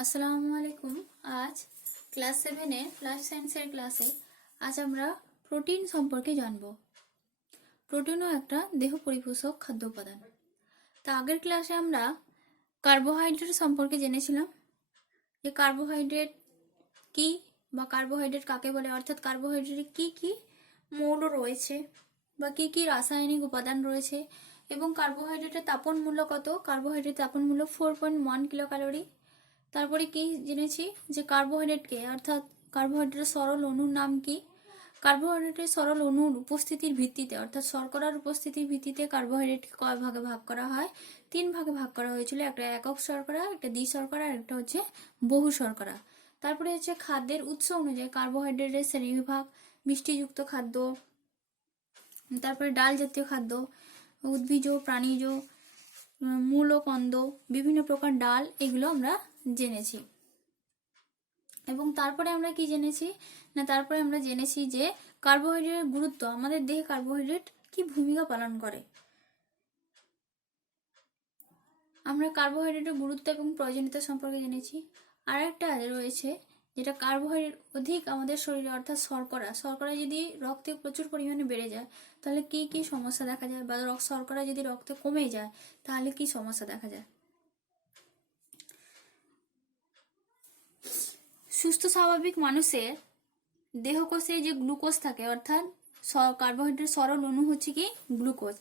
আসসালামু আলাইকুম। আজ ক্লাস 7 লাইফ সায়েন্সের ক্লাসে আজ আমরা প্রোটিন সম্পর্কে জানব। প্রোটিনও একটা দেহ পরিপোষক খাদ্য উপাদান। তা আগের ক্লাসে আমরা কার্বোহাইড্রেট সম্পর্কে জেনেছিলাম যে কার্বোহাইড্রেট কি বা কার্বোহাইড্রেট কাকে বলে, অর্থাৎ কার্বোহাইড্রেটে কি কি মৌল রয়েছে বা কি কি রাসায়নিক উপাদান রয়েছে এবং কার্বোহাইড্রেটের তাপন মূল্য কত। কার্বোহাইড্রেট তাপন মূল্য 4.1 কিলো ক্যালোরি। তারপরে কি জেনেছি যে কার্বোহাইড্রেটকে অর্থাৎ কার্বোহাইড্রেটের সরল অণুর নাম কি। কার্বোহাইড্রেটের সরল অণুর উপস্থিতির ভিত্তিতে অর্থাৎ শর্করার উপস্থিতির ভিত্তিতে কার্বোহাইড্রেটকে কয় ভাগে ভাগ করা হয়? 3 ভাগে ভাগ করা হয়েছিল। একটা একক শর্করা, একটা দ্বি শর্করা আর একটা হচ্ছে বহু শর্করা। তারপরে হচ্ছে খাদ্যের উৎস অনুযায়ী কার্বোহাইড্রেটের শ্রেণীবিভাগ: মিষ্টিযুক্ত খাদ্য, তারপরে ডাল জাতীয় খাদ্য, উদ্ভিজ, প্রাণীজ, মূল ও কন্দ, বিভিন্ন প্রকার ডাল, এগুলো আমরা জেনেছি। এবং তারপরে আমরা কি জেনেছি না, তারপরে আমরা জেনেছি যে কার্বোহাইড্রেটের গুরুত্ব, আমাদের দেহে কার্বোহাইড্রেট কি ভূমিকা পালন করে। আমরা কার্বোহাইড্রেটের গুরুত্ব এবং প্রয়োজনীয়তা সম্পর্কে জেনেছি। আর একটা রয়েছে যেটা কার্বোহাইড্রেট অধিক আমাদের শরীরে অর্থাৎ শর্করা যদি রক্তে প্রচুর পরিমাণে বেড়ে যায় তাহলে কি কি সমস্যা দেখা যায়, বা শর্করা যদি রক্তে কমে যায় তাহলে কি সমস্যা দেখা যায়। সুস্থ স্বাভাবিক মানুষের দেহকোষে যে গ্লুকোজ থাকে অর্থাৎ কার্বোহাইড্রেট সরল অণু হচ্ছে কি গ্লুকোজ।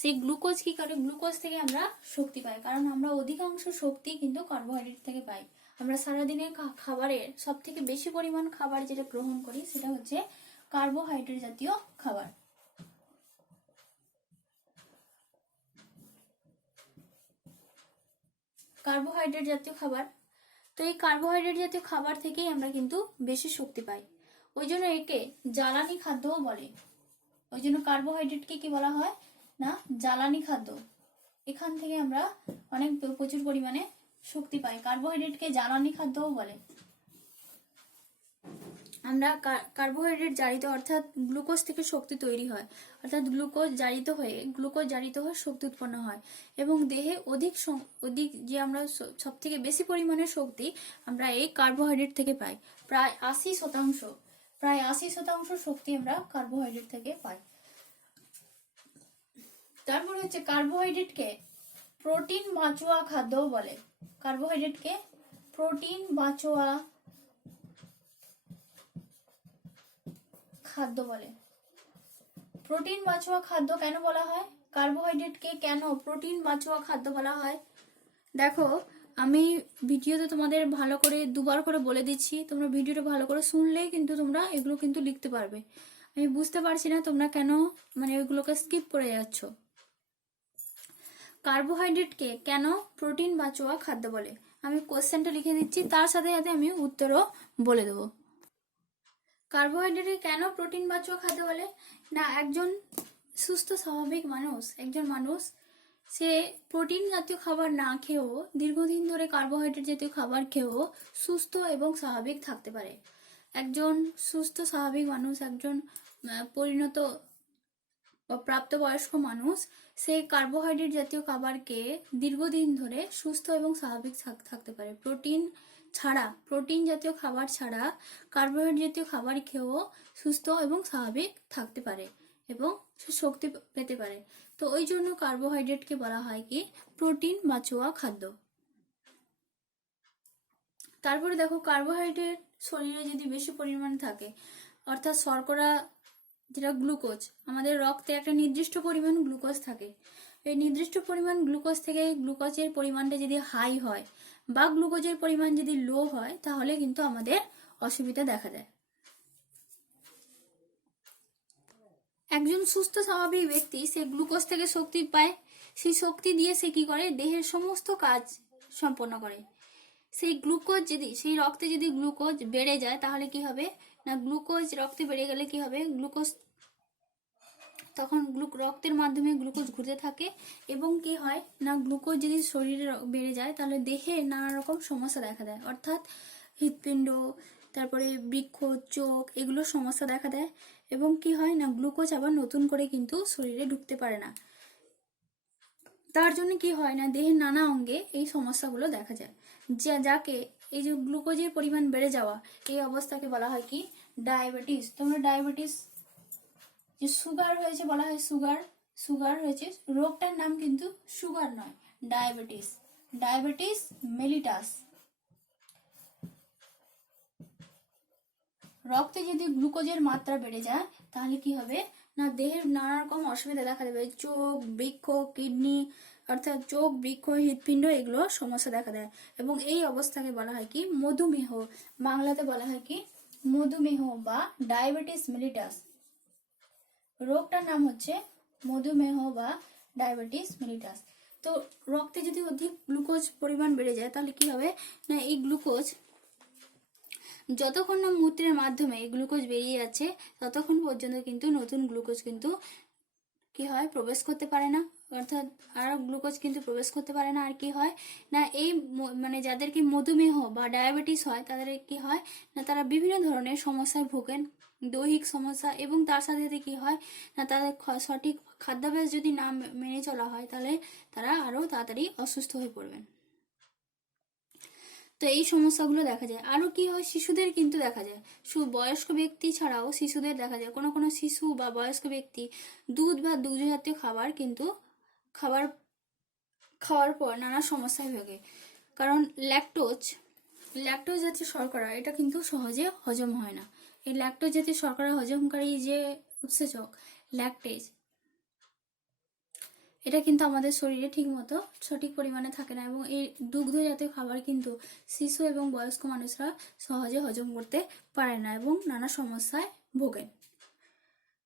সেই গ্লুকোজ কি করে, গ্লুকোজ থেকে আমরা শক্তি পাই, কারণ আমরা অধিকাংশ শক্তি কিন্তু কার্বোহাইড্রেট থেকে পাই। আমরা সারাদিনের খাবারের সব থেকে বেশি পরিমাণ খাবার যেটা গ্রহণ করি সেটা হচ্ছে কার্বোহাইড্রেট জাতীয় খাবার। কার্বোহাইড্রেট জাতীয় খাবার, তো এই কার্বোহাইড্রেট জাতীয় খাবার থেকেই আমরা কিন্তু বেশি শক্তি পাই। ওই জন্য একে জ্বালানি খাদ্যও বলে। ওই জন্য কার্বোহাইড্রেটকে কি বলা হয় না, জ্বালানি খাদ্য। এখান থেকে আমরা অনেক প্রচুর পরিমাণে শক্তি পাই। কার্বোহাইড্রেটকে জ্বালানি খাদ্যও বলে। আমরা কার্বোহাইড্রেট জারিত অর্থাৎ গ্লুকোজ থেকে শক্তি তৈরি হয়, অর্থাৎ গ্লুকোজ জারিত হয়ে শক্তি উৎপন্ন হয় এবং দেহে অধিক যে আমরা সব থেকে বেশি পরিমাণে শক্তি আমরা এই কার্বোহাইড্রেট থেকে পাই। প্রায় 80% শক্তি আমরা কার্বোহাইড্রেট থেকে পাই। তারপর হচ্ছে কার্বোহাইড্রেটকে প্রোটিন বাঁচোয়া খাদ্যও বলে। কার্বোহাইড্রেটকে প্রোটিন বাঁচোয়া খাদ্য বলে। প্রোটিন বাঁচোয়া খাদ্য কেন বলা হয়, কার্বোহাইড্রেটকে কেন প্রোটিন বাঁচোয়া খাদ্য বলা হয়? দেখো, আমি ভিডিওতে তোমাদের ভালো করে দুবার করে বলে দিচ্ছি, তোমরা ভিডিওটা ভালো করে শুনলেই কিন্তু তোমরা এগুলো কিন্তু লিখতে পারবে। আমি বুঝতে পারছি না তোমরা কেন এগুলোকে স্কিপ করে যাচ্ছ। কার্বোহাইড্রেটকে কেন প্রোটিন বাঁচোয়া খাদ্য বলে, আমি কোশ্চেনটা লিখে দিচ্ছি, তার সাথে সাথে আমি উত্তরও বলে দেবো। কার্বোহাইড্রেটকে কেন প্রোটিন বাঁচোয়া খাদ্য বলে না, একজন সুস্থ স্বাভাবিক মানুষ সে প্রোটিন জাতীয় খাবার না খেয়েও দীর্ঘদিন ধরে কার্বোহাইড্রেট জাতীয় খাবার খেয়েও সুস্থ এবং স্বাভাবিক থাকতে পারে। একজন সুস্থ স্বাভাবিক মানুষ, একজন পরিণত বা প্রাপ্তবয়স্ক মানুষ, সেই কার্বোহাইড্রেট জাতীয় খাবারকে দীর্ঘদিন ধরে সুস্থ এবং স্বাভাবিক থাকতে পারে। প্রোটিন জাতীয় খাবার ছাড়া কার্বোহাইড্রেট জাতীয় খাবার খেয়েও সুস্থ এবং স্বাভাবিক থাকতে পারে এবং সে শক্তি পেতে পারে। তো ওই জন্য কার্বোহাইড্রেটকে বলা হয় কি প্রোটিন বাঁচোয়া খাদ্য। তারপরে দেখো, কার্বোহাইড্রেট শরীরে যদি বেশি পরিমাণে থাকে অর্থাৎ শর্করা যেটা গ্লুকোজ, আমাদের রক্তে একটা নির্দিষ্ট পরিমাণ গ্লুকোজ থাকে। এই নির্দিষ্ট পরিমাণ গ্লুকোজ থেকে গ্লুকোজের পরিমাণটা যদি হাই হয় বা গ্লুকোজের পরিমাণ যদি লো হয় তাহলে কিন্তু আমাদের অসুবিধা দেখা দেয়। একজন সুস্থ স্বাভাবিক ব্যক্তি সে গ্লুকোজ থেকে শক্তি পায়, সেই শক্তি দিয়ে সে কি করে, দেহের সমস্ত কাজ সম্পন্ন করে। সেই রক্তে যদি গ্লুকোজ বেড়ে যায় তাহলে কি হবে না, গ্লুকোজ রক্তে বেড়ে গেলে কি হবে, তখন রক্তের মাধ্যমে গ্লুকোজ ঘুরতে থাকে এবং কি হয় না, গ্লুকোজ যদি শরীরে বেড়ে যায় তাহলে দেহে নানা রকম সমস্যা দেখা দেয়, অর্থাৎ হৃৎপিণ্ড, তারপরে বৃক্ক, চোখ, এগুলো সমস্যা দেখা দেয় এবং কি হয় না, গ্লুকোজ আবার নতুন করে কিন্তু শরীরে ঢুকতে পারে না। তার জন্য কি হয় না, দেহের নানা অঙ্গে এই সমস্যাগুলো দেখা যায়, যাকে এই যে গ্লুকোজের পরিমাণ বেড়ে যাওয়া, এই অবস্থাকে বলা হয় কি ডায়াবেটিস। তোমরা ডায়াবেটিস, যে সুগার হয়েছে বলা হয় সুগার, সুগার হয়েছে, রোগটার নাম কিন্তু সুগার নয়, ডায়াবেটিস, ডায়াবেটিস মেলিটাস। রক্তে যদি গ্লুকোজের মাত্রা বেড়ে যায় তাহলে কি হবে না, দেহের নানা রকম অসুবিধা দেখা দেবে, চোখ, বৃক্ষ, কিডনি, অর্থাৎ চোখ, বৃক্ষ, হৃৎপিণ্ড, এগুলো সমস্যা দেখা দেয়। এবং এই অবস্থাকে বলা হয় কি মধুমেহ, বাংলাতে বলা হয় কি মধুমেহ বা ডায়াবেটিস মেলিটাস। রোগটার নাম হচ্ছে মধুমেহ বা ডায়াবেটিস মেলিটাস। তো রক্তে যদি অধিক গ্লুকোজ পরিমাণ বেড়ে যায় তাহলে কি হবে না, এই গ্লুকোজ যতক্ষণ না মূত্রের মাধ্যমে এই গ্লুকোজ বেরিয়ে যাচ্ছে ততক্ষণ পর্যন্ত কিন্তু নতুন গ্লুকোজ কিন্তু কি হয় প্রবেশ করতে পারে না, অর্থাৎ আর গ্লুকোজ কিন্তু প্রবেশ করতে পারে না। আর কি হয় না, এই মানে যাদেরকে মধুমেহ বা ডায়াবেটিস হয় তাদের কি হয় না, তারা বিভিন্ন ধরনের সমস্যায় ভোগেন, দৈহিক সমস্যা, এবং তার সাথে সাথে কি হয় না, তাদের সঠিক খাদ্যাভ্যাস যদি না মেনে চলা হয় তাহলে তারা আরো তাড়াতাড়ি অসুস্থ হয়ে পড়বেন। তো এই সমস্যাগুলো দেখা যায়। আরো কি হয়, শিশুদের কিন্তু দেখা যায়, বয়স্ক ব্যক্তি ছাড়াও শিশুদের দেখা যায়, কোনো কোনো শিশু বা বয়স্ক ব্যক্তি দুধ বা দুগ্ধ জাতীয় খাবার কিন্তু খাওয়ার পর নানা সমস্যায় ভোগে। কারণ ল্যাকটোজ জাতীয় শর্করা এটা কিন্তু সহজে হজম হয় না। এই ল্যাকটোজ জাতীয় শর্করা হজমকারী যে উৎসেচক ল্যাকটেজ, এটা কিন্তু আমাদের শরীরে ঠিক মতো সঠিক পরিমাণে থাকে না, এবং এই দুগ্ধ জাতীয় খাবার কিন্তু শিশু এবং বয়স্ক মানুষরা সহজে হজম করতে পারে না এবং নানা সমস্যায় ভোগেন।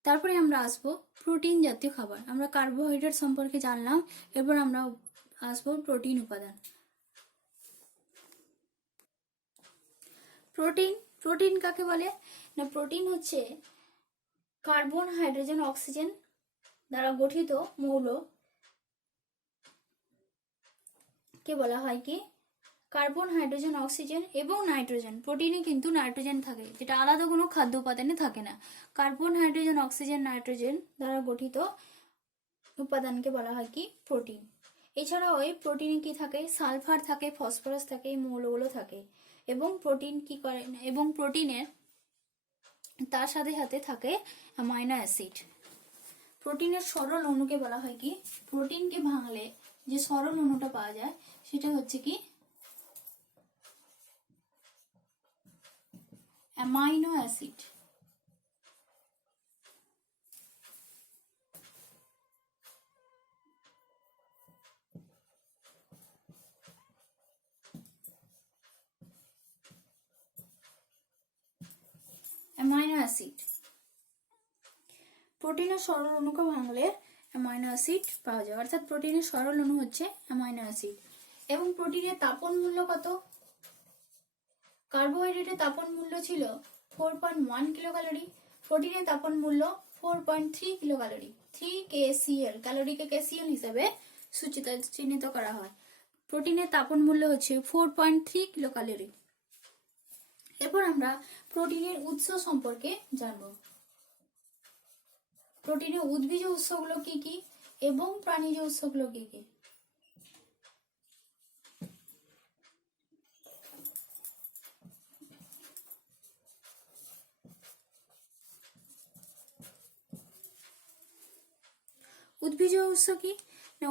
তারপরে আমরা আসবো প্রোটিন জাতীয় খাবার। আমরা কার্বোহাইড্রেট সম্পর্কে জানলাম, এরপর আমরা আসবো প্রোটিন উপাদান। প্রোটিন কাকে বলে না, প্রোটিন হচ্ছে কার্বন, হাইড্রোজেন, অক্সিজেন দ্বারা গঠিত মৌল কে বলা হয় কি কার্বন, হাইড্রোজেন, অক্সিজেন এবং নাইট্রোজেন। প্রোটিনে কিন্তু নাইট্রোজেন থাকে, যেটা আলাদা কোনো খাদ্য উপাদানে থাকে না। কার্বন, হাইড্রোজেন, অক্সিজেন, নাইট্রোজেন দ্বারা গঠিত উপাদানকে বলা হয় কি প্রোটিন। এছাড়াও এই প্রোটিনে কি থাকে, সালফার থাকে, ফসফরাস থাকে, এই মৌলগুলো থাকে। এবং প্রোটিন কি করে, এবং প্রোটিনের তার সাথে সাথে থাকে অ্যামাইনো অ্যাসিড। প্রোটিনের সরল অণুকে বলা হয় কি, প্রোটিনকে ভাঙলে যে সরল অণুটা পাওয়া যায় সেটা হচ্ছে কি অ্যামাইনো অ্যাসিড। অ্যামাইনো অ্যাসিড, প্রোটিনের সরল অণুকে ভাঙলে অ্যামাইনো অ্যাসিড পাওয়া যায়, অর্থাৎ প্রোটিনের সরল অণু হচ্ছে অ্যামাইনো অ্যাসিড। এবং প্রোটিনের তাপন মূল্য কত, কার্বোহাইড্রেটের তাপন মূল্য ছিল 4.1 কিলো ক্যালোরি, প্রোটিনের তাপন মূল্য 4.3 কিলো ক্যালোরি। 3 kcal, ক্যালোরিকে কেসিএল হিসেবে চিহ্নিত করা হয়। প্রোটিনের তাপন মূল্য হচ্ছে 4.3 কিলো ক্যালোরি। এরপর আমরা প্রোটিনের উৎস সম্পর্কে জানব। প্রোটিনের উদ্ভিজ উৎসগুলো কি কি এবং প্রাণীজ উৎসগুলো কি কি। উদ্ভিজ উৎস কি না,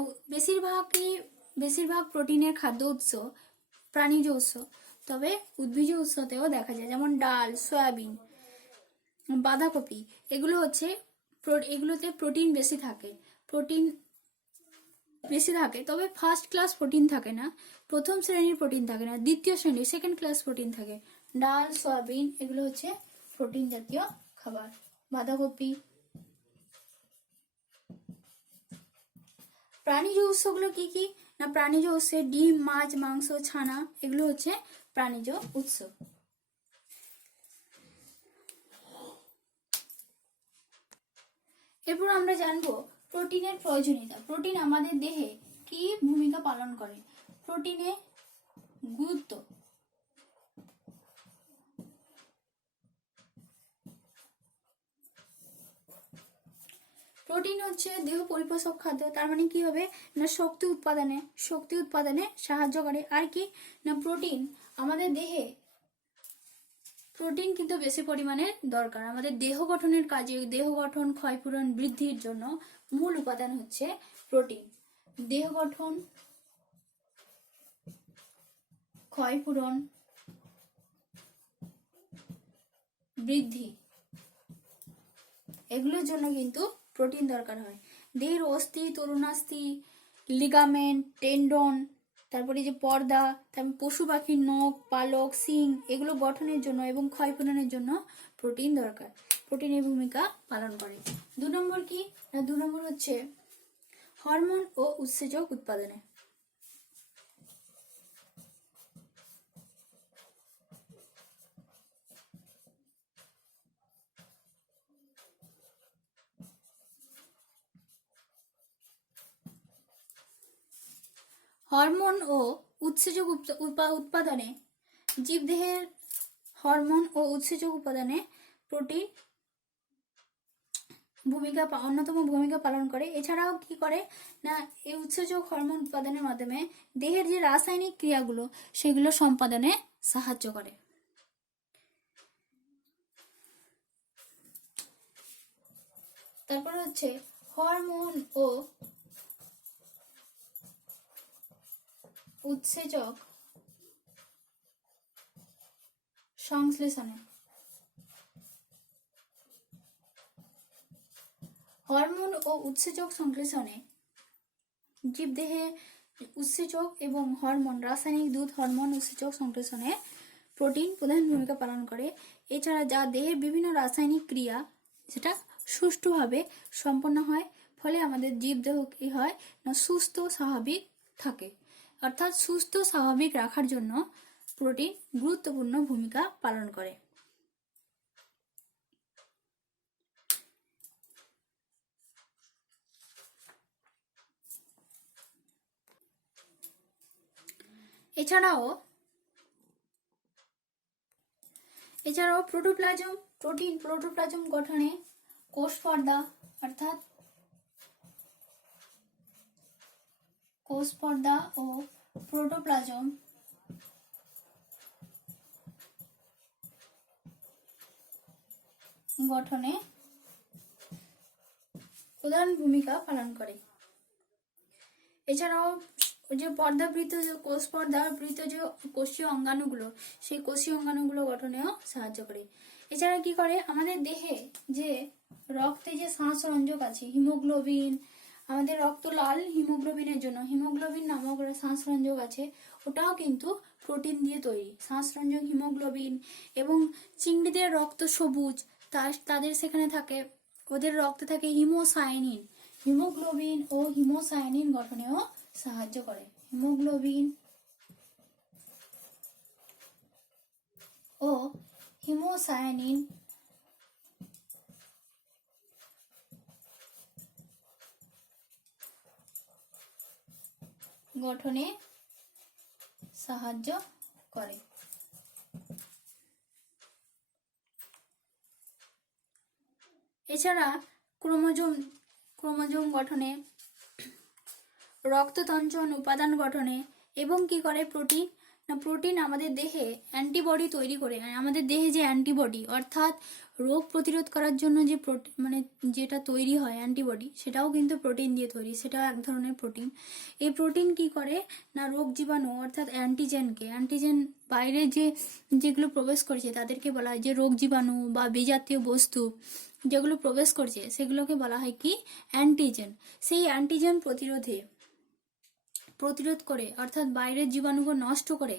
বেশিরভাগ প্রোটিনের খাদ্য উৎস প্রাণীজ উৎস, তবে উদ্ভিজ উৎসতেও দেখা যায়, যেমন ডাল, সয়াবিন, বাঁধাকপি, এগুলোতে প্রোটিন বেশি থাকে, তবে ফার্স্ট ক্লাস প্রোটিন থাকে না, প্রথম শ্রেণীর প্রোটিন থাকে না, দ্বিতীয় শ্রেণীর সেকেন্ড ক্লাস প্রোটিন থাকে। ডাল, সয়াবিন এগুলো হচ্ছে প্রোটিন জাতীয় খাবার। বাঁধাকপি। প্রাণীজ উৎসগুলো কি কি না, প্রাণীজ উৎসে ডিম, মাছ, মাংস, ছানা এগুলো হচ্ছে প্রাণীজ উৎস। এরপর আমরা জানবো প্রোটিনের প্রয়োজনীয়তা। প্রোটিন আমাদের দেহে কি ভূমিকা পালন করে, প্রোটিনের গুরুত্ব। প্রোটিন হচ্ছে দেহ পরিপোষক খাদ্য, তার মানে কি হবে না শক্তি উৎপাদনে সাহায্য করে। আর কি না প্রোটিন আমাদের দেহে, প্রোটিন কিন্তু বেশি পরিমাণে দরকার আমাদের দেহ গঠনের কাজে, দেহ গঠন ক্ষয়পূরণ বৃদ্ধির জন্য মূল উপাদান হচ্ছে প্রোটিন। দেহ গঠন ক্ষয়পূরণ বৃদ্ধি এগুলোর জন্য কিন্তু প্রোটিন দরকার হয়। দেহের অস্থি, তরুণাস্থি, লিগামেন্ট, টেন্ডন, তারপরে যে পর্দা, তারপর পশু পাখির নখ, পালক, শিং এগুলো গঠনের জন্য এবং ক্ষয়পূরণের জন্য প্রোটিন দরকার, প্রোটিনের ভূমিকা পালন করে। 2 নম্বর কি না 2 নম্বর হচ্ছে হরমোন ও উৎসেচক উৎপাদনে। হরমোন ও উৎসেচক উৎপাদনে জীবদেহের হরমোন ও উৎসেচক উপাদানে প্রোটিন অন্যতম ভূমিকা পালন করে। এছাড়াও কি করে না এই উৎসেচক হরমোন উৎপাদনের মাধ্যমে দেহের যে রাসায়নিক ক্রিয়াগুলো সেগুলো সম্পাদনে সাহায্য করে। তারপর হচ্ছে হরমোন ও উৎসেচক সংশ্লেষণে। হরমোন ও উৎসেচক সংশ্লেষণে জীবদেহে উৎসেচক এবং হরমোন, রাসায়নিক দুধ হরমোন উৎসেচক সংশ্লেষণে প্রোটিন প্রধান ভূমিকা পালন করে। এছাড়া যা দেহের বিভিন্ন রাসায়নিক ক্রিয়া সেটা সুষ্ঠুভাবে সম্পন্ন হয়, ফলে আমাদের জীবদেহ কি হয় না সুস্থ স্বাভাবিক থাকে। অর্থাৎ সুস্থ স্বাভাবিক রাখার জন্য প্রোটিন গুরুত্বপূর্ণ ভূমিকা পালন করে। এছাড়াও প্রোটোপ্লাজম গঠনে কোষ পর্দা অর্থাৎ কোষ পর্দা ও প্রোটোপ্লাজম গঠনে প্রধান ভূমিকা পালন করে। এছাড়াও যে পর্দাবৃত যে কোষ পর্দাবৃত যে কোষীয় অঙ্গাণুগুলো সেই কোষীয় অঙ্গাণুগুলো গঠনেও সাহায্য করে। এছাড়া কি করে আমাদের দেহে যে রক্তে যে শ্বাসরঞ্জক আছে হিমোগ্লোবিন, আমাদের রক্ত লাল হিমোগ্লোবিনের জন্য হিমোগ্লোবিন নামক শ্বাসরঞ্জক আছে, ওটাও কিন্তু প্রোটিন দিয়ে তৈরি। শ্বাসরঞ্জক হিমোগ্লোবিন এবং চিংড়িদের রক্ত সবুজ, তাদের সেখানে থাকে ওদের রক্তে থাকে হিমোসায়ানিন, হিমোগ্লোবিন ও হিমোসায়ানিন গঠনেও সাহায্য করে। হিমোগ্লোবিন ও হিমোসায়ানিন গঠনে সাহায্য করে। এছাড়া ক্রোমোজোম গঠনে, রক্ততঞ্চন উপাদান গঠনে এবং কি করে প্রোটিন আমাদের দেহে অ্যান্টিবডি তৈরি করে। আমাদের দেহে যে অ্যান্টিবডি অর্থাৎ রোগ প্রতিরোধ করার জন্য যে যেটা তৈরি হয় অ্যান্টিবডি, সেটাও কিন্তু প্রোটিন দিয়ে তৈরি, সেটাও এক ধরনের প্রোটিন। এই প্রোটিন কি করে না রোগ জীবাণু অর্থাৎ অ্যান্টিজেন বাইরে যেগুলো প্রবেশ করছে তাদেরকে বলা হয় যে রোগ জীবাণু বা বিজাতীয় বস্তু যেগুলো প্রবেশ করছে সেগুলোকে বলা হয় কি অ্যান্টিজেন। সেই অ্যান্টিজেন প্রতিরোধ করে অর্থাৎ বাইরের জীবাণুকে নষ্ট করে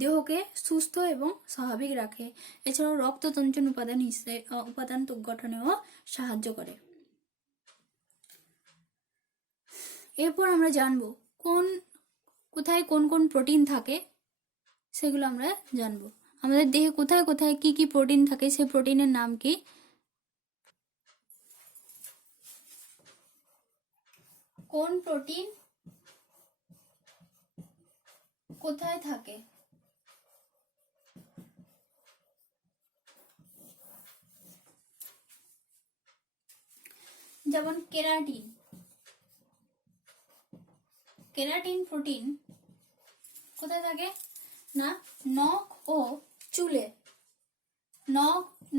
দেহকে সুস্থ এবং স্বাভাবিক রাখে। এছাড়াও রক্ততঞ্চন উপাদান গঠনেও সাহায্য করে। এরপর আমরা জানবো কোথায় কোন কোন প্রোটিন থাকে সেগুলো আমরা জানবো। আমাদের দেহে কোথায় কোথায় কি কি প্রোটিন থাকে, সেই প্রোটিনের নাম কি? কোন প্রোটিন কোথায় থাকে? যেমন কেরাটিন। কেরাটিন প্রোটিন কোথায় থাকে না নখ ও চুলে,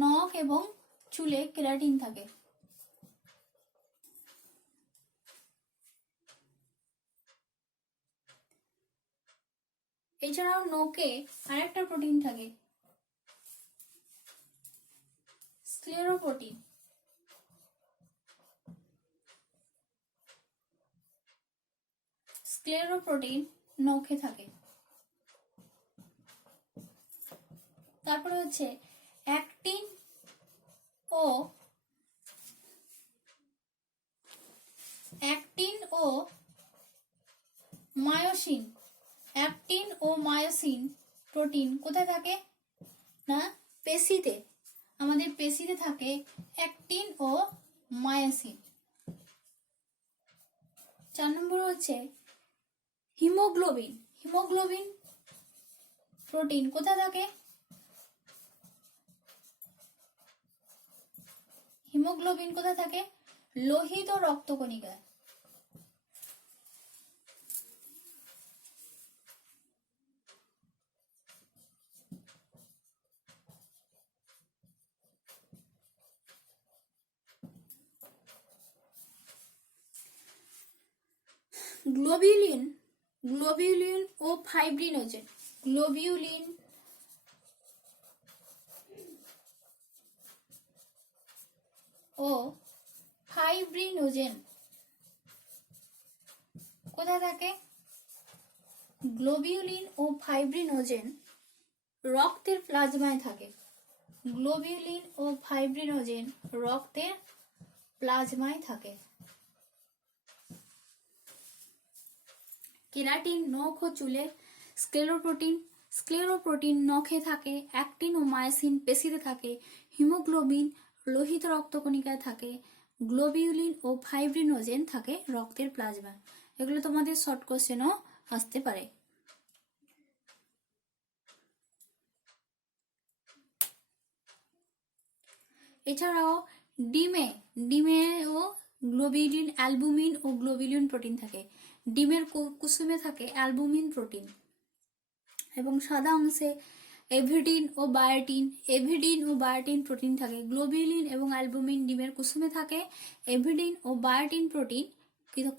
নখ এবং চুলে কেরাটিন থাকে। এছাড়াও নখে আরেকটা প্রোটিন থাকে, স্ক্লেরোপ্রোটিন। স্ক্লেরোপ্রোটিন নখে থাকে। তারপরে হচ্ছে অ্যাক্টিন ও মায়োসিন। অ্যাক্টিন ও মায়োসিন প্রোটিন কোথায় থাকে না পেশিতে, আমাদের পেশিতে থাকে অ্যাক্টিন ও মায়োসিন। 4 নম্বর হচ্ছে হিমোগ্লোবিন। হিমোগ্লোবিন প্রোটিন কোথায় থাকে, হিমোগ্লোবিন কোথায় থাকে লোহিত রক্তকণিকায়। গ্লোবিউলিন ও ফাইব্রিনোজেন। গ্লোবিউলিন ও ফাইব্রিনোজেন কোথায় থাকে, গ্লোবিউলিন ও ফাইব্রিনোজেন রক্তের প্লাজমায় থাকে। গ্লোবিউলিন ও ফাইব্রিনোজেন রক্তের প্লাজমায় থাকে। কেরাটিন নখ ও চুলে। স্ক্লেরোপ্রোটিন নখে থাকে। অ্যাক্টিন ও মায়োসিন পেশিতে থাকে। হিমোগ্লোবিন লোহিত রক্তকণিকায় থাকে। গ্লোবিউলিন ও ফাইব্রিনোজেন থাকে রক্তের প্লাজমায়। এগুলো তোমাদের শর্ট কোশ্চেনও আসতে পারে। এছাড়াও ডিমেও গ্লোবিউলিন অ্যালবুমিন ও গ্লোবিউলিন প্রোটিন থাকে। ডিমের কুসুমে থাকে অ্যালবুমিন প্রোটিন। এবং সাদা অংশে এভিডিন ও বায়োটিন প্রোটিন থাকে। গ্লোবিউলিন এবং অ্যালবুমিন ডিমের কুসুমে থাকে। এভিডিন ও বায়োটিন প্রোটিন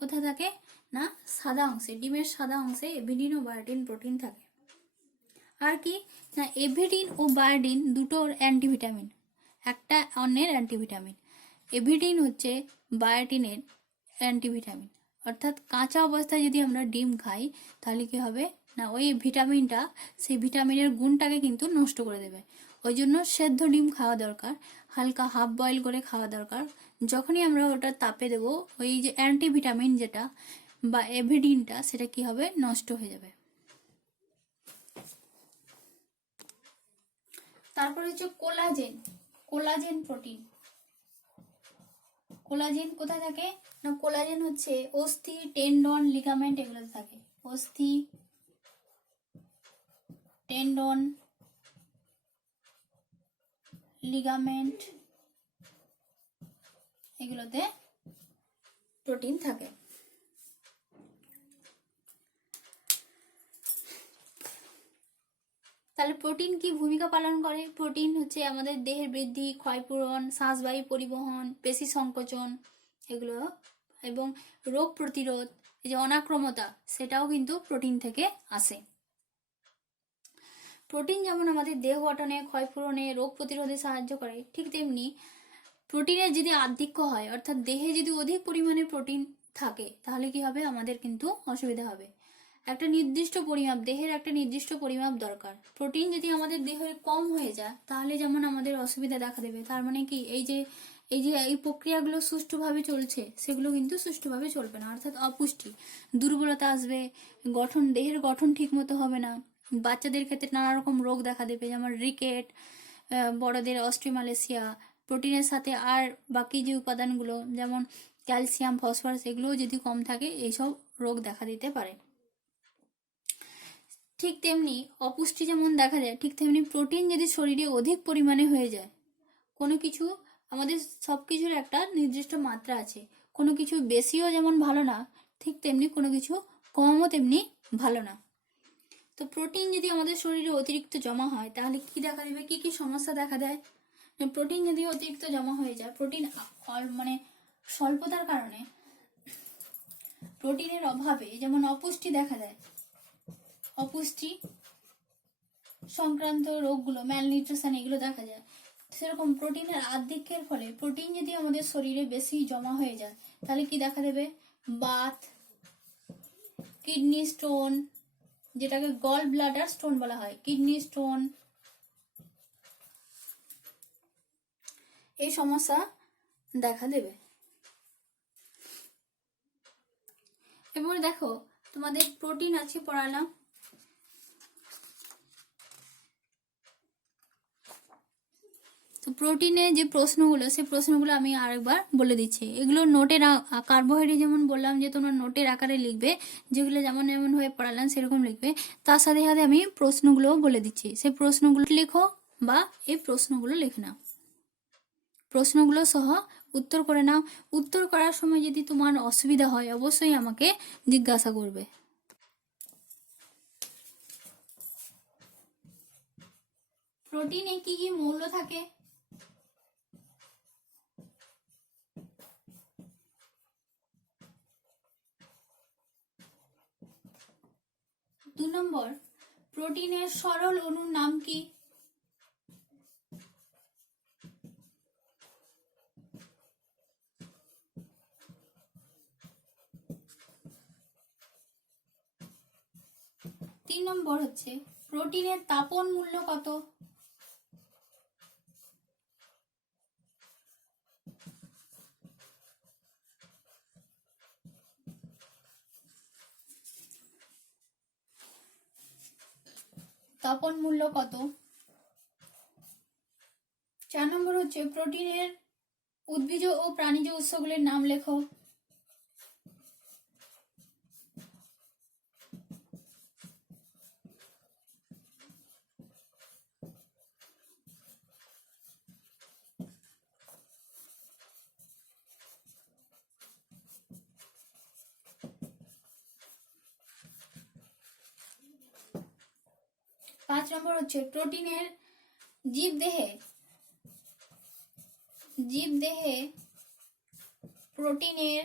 কোথায় থাকে না সাদা অংশে, ডিমের সাদা অংশে এভিডিন ও বায়োটিন প্রোটিন থাকে। আর কি না এভিডিন ও বায়োটিন দুটোর অ্যান্টিভিটামিন, একটা অন্যের অ্যান্টিভিটামিন। এভিডিন হচ্ছে বায়োটিনের অ্যান্টিভিটামিন, অর্থাৎ কাঁচা অবস্থায় যদি আমরা ডিম খাই তাহলে কি হবে না ওই ভিটামিনটা সেই ভিটামিনের গুণটাকে কিন্তু নষ্ট করে দেবে। ওই জন্য সেদ্ধ ডিম খাওয়া দরকার, হালকা হাফ বয়েল করে খাওয়া দরকার। যখনই আমরা ওটা তাপে দেবো ওই যে অ্যান্টিভিটামিন যেটা বা এভিডিনটা সেটা কি হবে নষ্ট হয়ে যাবে। তারপরে হচ্ছে কোলাজেন প্রোটিন। কোলাজেন কোথায় থাকে না কোলাজেন হচ্ছে অস্থি টেন্ডন লিগামেন্ট এগুলোতে থাকে। অস্থি টেন্ডন লিগামেন্ট এগুলোতে প্রোটিন থাকে। তাহলে প্রোটিন কি ভূমিকা পালন করে? প্রোটিন হচ্ছে আমাদের দেহের বৃদ্ধি, ক্ষয়পূরণ, শ্বাসবায়ু পরিবহন, পেশি সংকোচন এগুলো এবং রোগ প্রতিরোধ, এই যে অনাক্রমতা সেটাও কিন্তু প্রোটিন থেকে আসে। প্রোটিন যেমন আমাদের দেহ গঠনে, ক্ষয়পূরণে, রোগ প্রতিরোধে সাহায্য করে, ঠিক তেমনি প্রোটিনের যদি আধিক্য হয় অর্থাৎ দেহে যদি অধিক পরিমাণে প্রোটিন থাকে তাহলে কি হবে আমাদের কিন্তু অসুবিধা হবে। একটা নির্দিষ্ট পরিমাপ, দেহের একটা নির্দিষ্ট পরিমাপ দরকার। প্রোটিন যদি আমাদের দেহে কম হয়ে যায় তাহলে যেমন আমাদের অসুবিধা দেখা দেবে। তার মানে কি এই প্রক্রিয়াগুলো সুষ্ঠুভাবে চলছে সেগুলো কিন্তু সুষ্ঠুভাবে চলবে না, অর্থাৎ অপুষ্টি, দুর্বলতা আসবে, দেহের গঠন ঠিক মতো হবে না। বাচ্চাদের ক্ষেত্রে নানা রকম রোগ দেখা দেবে, যেমন রিকেট, বড়দের অস্ট্রিমালেশিয়া। প্রোটিনের সাথে আর বাকি যে উপাদানগুলো যেমন ক্যালসিয়াম, ফসফরাস এগুলোও যদি কম থাকে এইসব রোগ দেখা দিতে পারে। ঠিক তেমনি অপুষ্টি যেমন দেখা যায় ঠিক তেমনি প্রোটিন যদি শরীরে অধিক পরিমাণে হয়ে যায়, কোনো কিছু আমাদের সব কিছুর একটা নির্দিষ্ট মাত্রা আছে। কোনো কিছু বেশিও যেমন ভালো না, ঠিক তেমনি কোনো কিছু কমও তেমনি ভালো না। তো প্রোটিন যদি আমাদের শরীরে অতিরিক্ত জমা হয় তাহলে কি দেখা দেবে, কি কি সমস্যা দেখা দেয়? প্রোটিন যদি অতিরিক্ত জমা হয়ে যায়, প্রোটিন মানে স্বল্পতার কারণে, প্রোটিনের অভাবে যেমন অপুষ্টি দেখা দেয়, অপুষ্টি সংক্রান্ত রোগগুলো, ম্যালনিউট্রিশন, এগুলো দেখা যায়। সেরকম প্রোটিনের আধিক্যের ফলে, প্রোটিন যদি আমাদের শরীরে বেশি জমা হয়ে যায় তাহলে কি দেখা দেবে? বাত, কিডনি স্টোন, যেটাকে গল ব্লাডার স্টোন বলা হয়, কিডনি স্টোন, এই সমস্যা দেখা দেবে। এবার দেখো, তোমাদের প্রোটিন আছে পড়ালাম। তো প্রোটিনে যে প্রশ্নগুলো, সেই প্রশ্নগুলো আমি আরেকবার বলে দিচ্ছি। এগুলো নোটের কার্বোহাইড্রেট যেমন বললাম যে তোমরা নোটের আকারে লিখবে, যেগুলো যেমন যেমন হয়ে পড়ালাম সেরকম লিখবে। তার সাথে সাথে আমি প্রশ্নগুলোও বলে দিচ্ছি, সেই প্রশ্নগুলো লেখো বা এই প্রশ্নগুলো লিখে নাও। প্রশ্নগুলো সহ উত্তর করে নাও। উত্তর করার সময় যদি তোমার অসুবিধা হয় অবশ্যই আমাকে জিজ্ঞাসা করবে। প্রোটিনে কি কি মৌল থাকে? 2 নম্বর, প্রোটিনের সরল অণুর নাম কি? 3 নম্বর হচ্ছে প্রোটিনের তাপন মূল্য কত? 4 নম্বর হচ্ছে প্রোটিনের উদ্ভিজ ও প্রাণীজ উৎসগুলির নাম লেখো। 5 নম্বর হচ্ছে প্রোটিনের জীবদেহে প্রোটিনের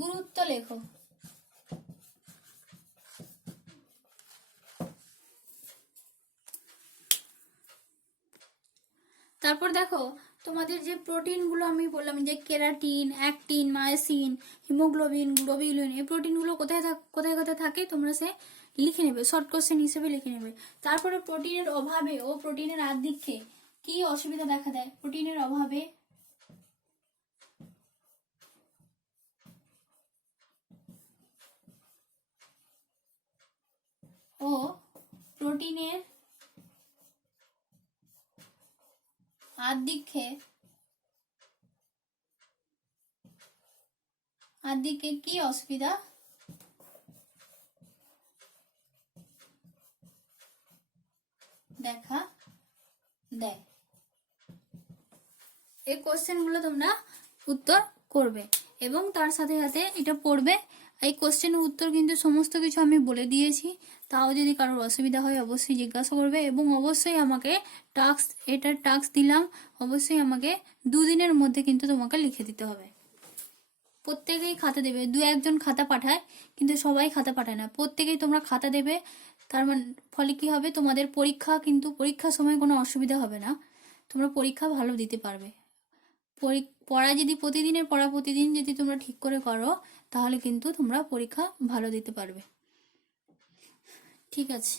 গুরুত্ব লেখো। তারপর দেখো, তোমাদের যে প্রোটিনগুলো আমি বললাম, যে keratin, actin, myosin, haemoglobin, globulin, এই প্রোটিনগুলো কোথায় কোথায় কোথায় থাকে তোমরা সে লিখে নেবে, শর্ট কোশ্চেন হিসেবে লিখে নেবে। তারপরে প্রোটিনের অভাবে ও প্রোটিনের আধিক্যে কি অসুবিধা দেখা দেয়? প্রোটিনের অভাবে ও প্রোটিনের আধিক্যে কি অসুবিধা দেখা দেয়? এই কোশ্চেনগুলো তোমরা উত্তর করবে এবং তার সাথে সাথে এটা পড়বে। এই কোশ্চেনের উত্তর কিন্তু সমস্ত কিছু আমি বলে দিয়েছি, তাও যদি কারোর অসুবিধা হয় অবশ্যই জিজ্ঞাসা করবে এবং অবশ্যই আমাকে টাস্ক দিলাম, অবশ্যই আমাকে 2 দিনের মধ্যে কিন্তু তোমাকে লিখে দিতে হবে। প্রত্যেকেই খাতা দেবে, 2-1 খাতা পাঠায় কিন্তু সবাই খাতা পাঠায় না, প্রত্যেকেই তোমরা খাতা দেবে। তার ফলে কি হবে, তোমাদের পরীক্ষার সময় কোনো অসুবিধা হবে না, তোমরা পরীক্ষা ভালো দিতে পারবে। পড়া যদি প্রতিদিনের পড়া প্রতিদিন যদি তোমরা ঠিক করে করো তাহলে কিন্তু তোমরা পরীক্ষা ভালো দিতে পারবে। ঠিক আছে।